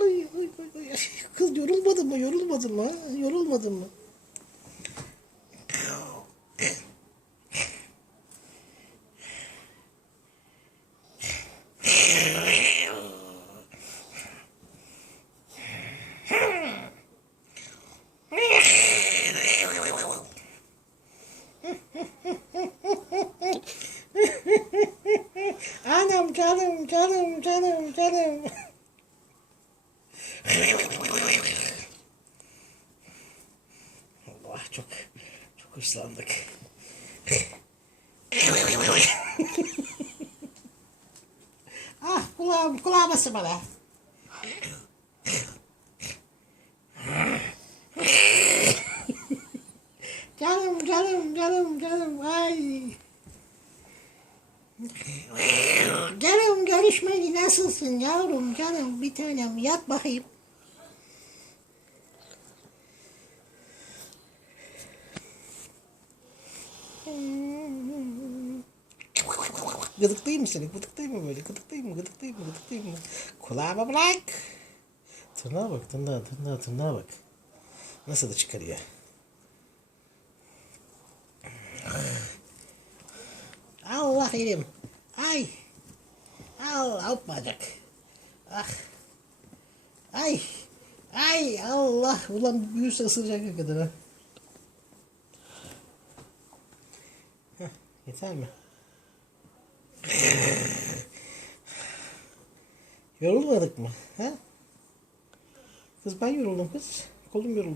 Ay, ay, ay, ay. Kız yorulmadın mı? Yorulmadın mı? Ha? Yorulmadın mı? Anam canım canım canım canım. Allah çok ıslandık. Ah kulağıma sıvara. Canım canım canım canım ay. Canım görüşmeli nasılsın yavrum canım bir tanem yat bakayım. Gıdıklayayım mı seni? Gıdıklayayım mı böyle? Gıdıklayayım mı? Gıdıklayayım mı? Gıdıklayayım mı? Kulağıma bırak. Tırnağa bak, tırnağa bak. Nasıl da çıkarıyor? Allah elim. Ay. Allah bacak. Ah. Ay. Ay Allah. Ulan büyürse ısıracak kadar ha. Heh, yeter mi? Yorulmadık mı? Ha? Kız ben yoruldum kız. Kolum yoruldu.